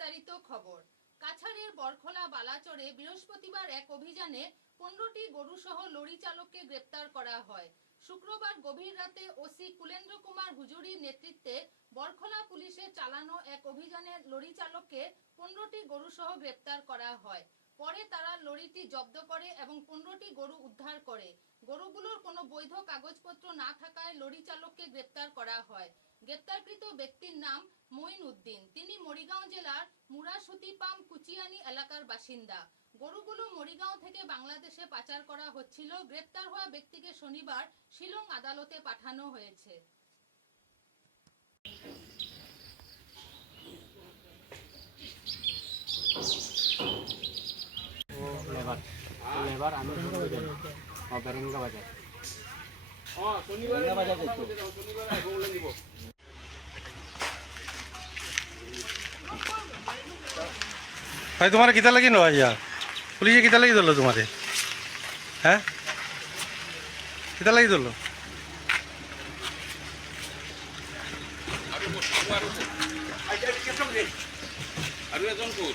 বিস্তারিত খবর। কাছাড়ের বরখোলা বালাচরে বৃহস্পতিবার এক অভিযানে 15টি গরুসহ লরি চালককে গ্রেপ্তার করা হয়। শুক্রবার গভীর রাতে ওসি কুলেন্দ্র কুমার হুজুরির নেতৃত্বে বরখোলা পুলিশের চালানো এক অভিযানে লরি চালককে 15টি গরুসহ গ্রেপ্তার করা হয়। পরে তারা লরিটি জব্দ করে এবং 15টি গরু উদ্ধার করে। গরুগুলোর কোনো বৈধ কাগজপত্র না থাকায় লরি চালককে গ্রেপ্তার করা হয়। গ্রেপ্তারকৃত ব্যক্তির নাম মঈন উদ্দিন। তিনি মরিগাঁও জেলার মুরাসুতিপাম কুচিয়ানি এলাকার বাসিন্দা। গরুগুলো মরিগাঁও থেকে বাংলাদেশে পাচার করা হচ্ছিল। গ্রেপ্তার হওয়া ব্যক্তিকে শনিবার শিলং আদালতে পাঠানো হয়েছে। लेबर আমি বেরেঙ্গা বাজার ভাই তোমার কিতা লাগি নয় ইয়া পুলিশে কিতা লাগি ধরলো তোমারে? হ্যাঁ কিতা লাগি ধরলো? আর এজন কোন